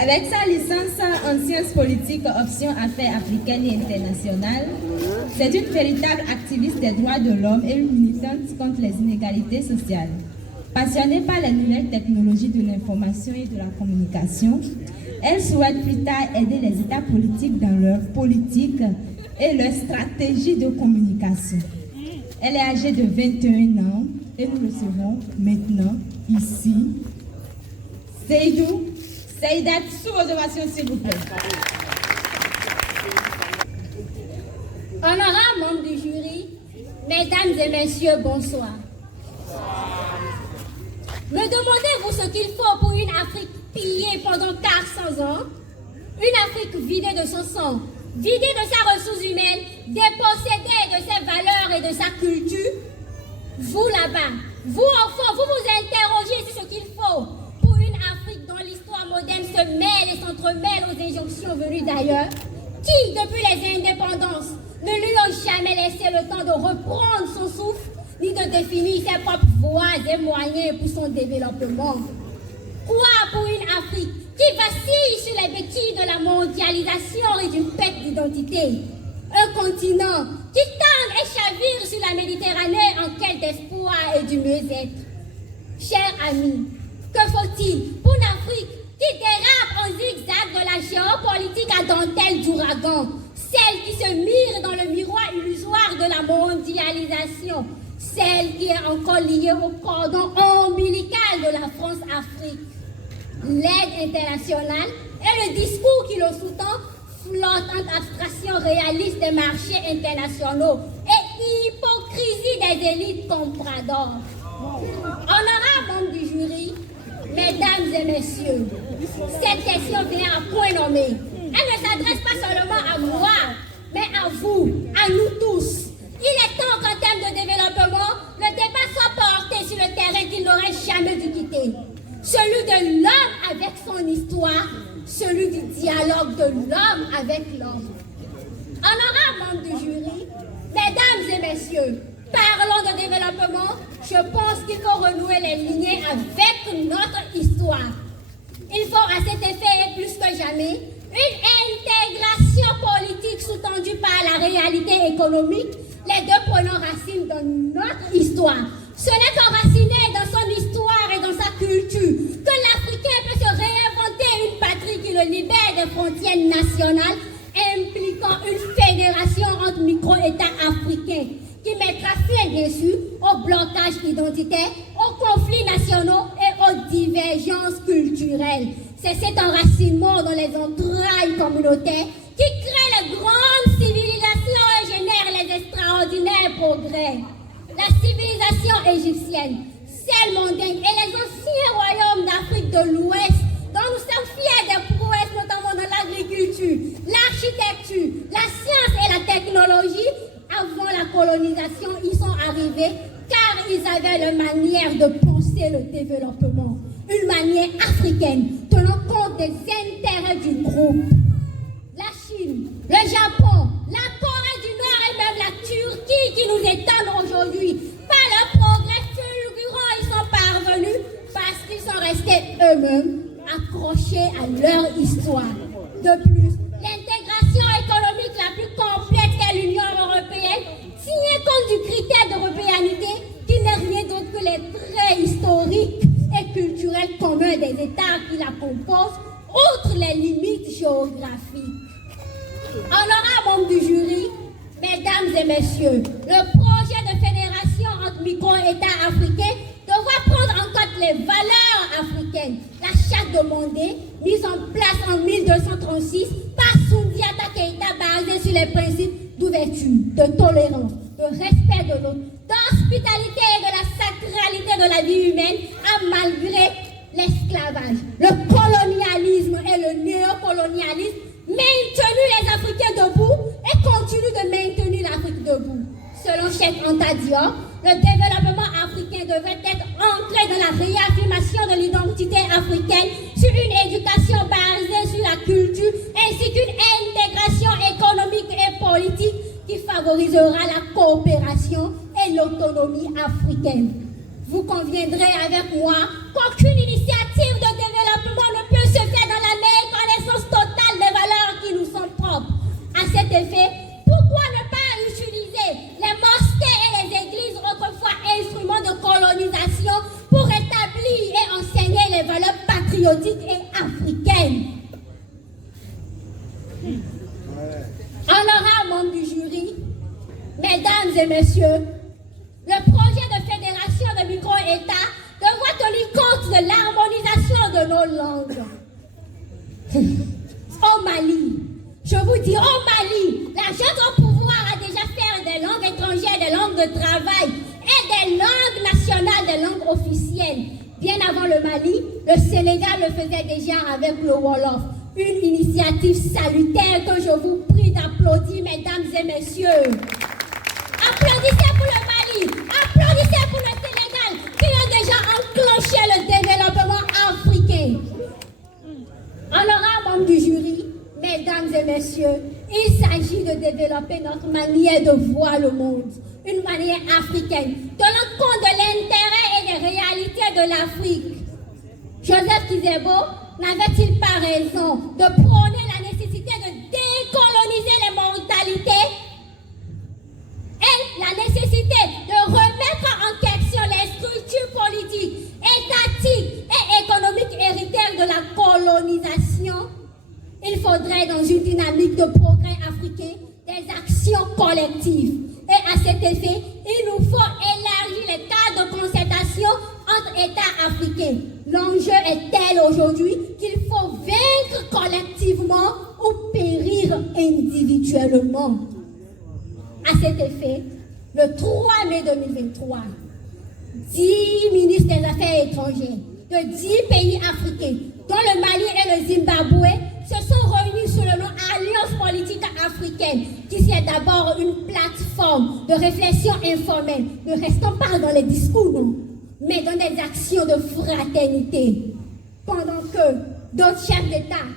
Avec sa licence en sciences politiques, option affaires africaines et internationales, c'est une véritable activiste des droits de l'homme et une militante contre les inégalités sociales. Passionnée par les nouvelles technologies de l'information et de la communication, elle souhaite plus tard aider les États politiques dans leur politique et leur stratégie de communication. Elle est âgée de 21 ans et nous recevons maintenant ici Seydat, sous vos ovations s'il vous plaît. Honorables membres du jury, mesdames et messieurs, bonsoir. Me demandez-vous ce qu'il faut pour une Afrique pillée pendant 400 ans? Une Afrique vidée de son sang, vidée de sa ressource humaine, dépossédée de ses valeurs et de sa culture? Vous là-bas, vous enfants, vous vous interrogez sur ce qu'il faut pour une Afrique dont l'histoire moderne se mêle et s'entremêle aux injonctions venues d'ailleurs, qui, depuis les indépendances, ne lui ont jamais laissé le temps de reprendre son souffle, ni de définir ses propres voies et moyens pour son développement. Quoi pour une Afrique qui vacille sur les béquilles de la mondialisation et d'une perte d'identité? Un continent qui tangue et chavire sur la Méditerranée en quête d'espoir et du mieux-être. Chers amis, que faut-il pour une Afrique qui dérape en zigzag de la géopolitique à dentelle d'ouragan, celle qui se mire dans le miroir illusoire de la mondialisation, celle qui est encore liée au cordon ombilical de la France-Afrique? L'aide internationale et le discours qui le sous-tend flottent entre abstraction réaliste des marchés internationaux et hypocrisie des élites compradors. Honorables membres du jury, mesdames et messieurs, cette question vient à point nommé. Elle ne s'adresse pas seulement à moi, mais à vous, à nous tous. Il est temps qu'en termes de développement, le débat soit porté sur le terrain qu'il n'aurait jamais dû quitter. Celui de l'homme avec son histoire, celui du dialogue de l'homme avec l'homme. Honorables membres du jury, mesdames et messieurs, parlons de développement, je pense qu'il faut renouer les liens avec notre histoire. Il faut à cet effet, plus que jamais, une intégration politique sous-tendue par la réalité économique, les deux prenant racine dans notre histoire. Ce n'est qu'enraciné dans son histoire et dans sa culture que l'Africain peut se réinventer une patrie qui le libère des frontières nationales, impliquant une fédération entre micro-États africains qui mettra fin, bien sûr, au blocage identitaire, aux conflits nationaux et aux divergences culturelles. C'est cet enracinement dans les entrailles communautaires qui crée les grandes civilisations et génère les extraordinaires progrès. La civilisation égyptienne, celle mondaine et les anciens royaumes d'Afrique de l'Ouest, dont nous sommes fiers des prouesses, notamment dans l'agriculture, l'architecture, la science et la technologie, avant la colonisation, ils sont arrivés car ils avaient leur manière de penser le développement, une manière africaine, tenant compte des intérêts du groupe. La Chine, le Japon, la Corée du Nord et même la Turquie qui nous étonnent aujourd'hui, par leur progrès fulgurant, ils sont parvenus parce qu'ils sont restés eux-mêmes accrochés à leur histoire. De plus, l'intégration économique la plus complète qu'est l'Union européenne tient compte du critère d'européanité qui n'est rien d'autre que les traits historiques et culturels communs des États qui la composent, outre les limites géographiques. Honorables membres du jury, mesdames et messieurs, le projet de fédération entre micro-États africains devra prendre en compte les valeurs africaines. La charte de Mondé, mise en place en 1236 par Soundiata Keïta, basée sur les principes d'ouverture, de tolérance, de respect de l'autre, d'hospitalité et de la sacralité de la vie humaine, a malgré l'esclavage, le colonialisme et le néocolonialisme maintenu les Africains debout et continue de maintenir l'Afrique debout. Selon Cheikh Anta Diop, le développement africain devrait être ancré dans la réaffirmation de l'identité africaine sur une éducation basée sur la culture ainsi qu'une intégration économique et politique qui favorisera la coopération et l'autonomie africaine. Vous conviendrez avec moi qu'aucune initiative de développement ne peut se faire dans la meilleure africaine. Honorables membres du jury, mesdames et messieurs, le projet de fédération de micro-États devra tenir compte de l'harmonisation de nos langues. Au Mali, je vous dis, au Mali, la gente au pouvoir a déjà fait des langues étrangères, des langues de travail et des langues nationales, des langues officielles. Bien avant le Mali, le Sénégal le faisait déjà avec le Wolof. Une initiative salutaire que je vous prie d'applaudir, mesdames et messieurs. Applaudissez pour le Mali, applaudissez pour le Sénégal, qui ont déjà enclenché le développement africain. Honorables membres du jury, mesdames et messieurs, il s'agit de développer notre manière de voir le monde, une manière africaine, tenant compte de l'intérêt et des réalités de l'Afrique. Joseph Kizerbo n'avait-il pas raison de prôner la nécessité de décoloniser les mentalités et la nécessité de remettre en question les structures politiques, étatiques et économiques héritées de la colonisation? Il faudrait, dans une dynamique de progrès africain, des actions collectives. Et à cet effet, il nous faut élargir les cadres de concertation entre États africains. L'enjeu est tel aujourd'hui qu'il faut vaincre collectivement ou périr individuellement. À cet effet, le 3 mai 2023, 10 ministres des Affaires étrangères de 10 pays africains, dont le Mali et le Zimbabwe, se sont réunis sous le nom Alliance politique africaine, qui est d'abord une plateforme de réflexion informelle. Ne restons pas dans les discours, non, mais dans des actions de fraternité. Pendant que d'autres chefs d'État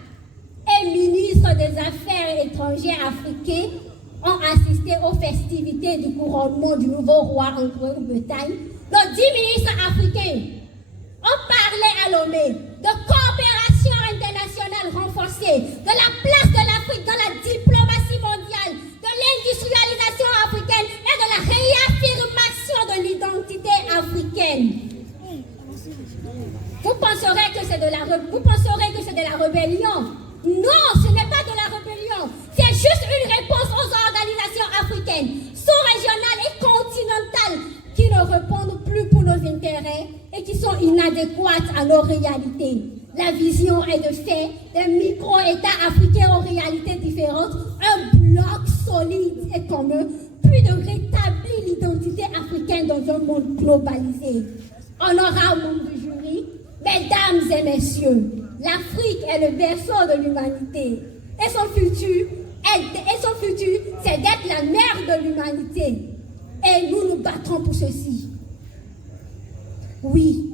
et ministres des Affaires étrangères africains ont assisté aux festivités du couronnement du nouveau roi en Grande-Bretagne, nos 10 ministres africains ont parlé à Lomé de coopération internationale renforcée, de la place de l'Afrique dans la diplomatie mondiale, de l'industrialisation africaine et de la réaffirmation de l'identité africaine. Vous penserez que c'est de la rébellion. Non, ce n'est pas de la rébellion. C'est juste une réponse aux organisations africaines, sous-régionales et continentales qui ne répondent plus pour nos intérêts et qui sont inadéquates à nos réalités. La vision est de faire des micro-États africains aux réalités différentes un bloc solide et commun, puis de rétablir l'identité africaine dans un monde globalisé. Honorables membres du jury, mesdames et messieurs, l'Afrique est le berceau de l'humanité et son futur, c'est d'être la mère de l'humanité. Et nous nous battrons pour ceci. Oui,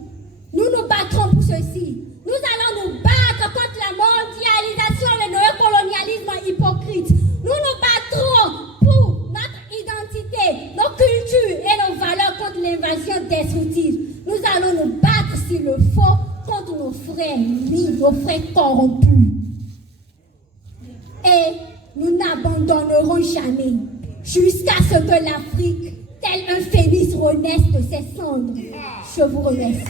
nous nous battrons pour ceci. Nous allons nous battre contre la mondialisation et le néocolonialisme hypocrite. Nous nous battrons pour notre identité, nos cultures et nos valeurs contre l'invasion destructive. Nous allons nous battre s'il le faut contre nos frères libres, nos frères corrompus. Et nous n'abandonnerons jamais jusqu'à ce que l'Afrique, tel un phénix, renaisse de ses cendres. Je vous remercie.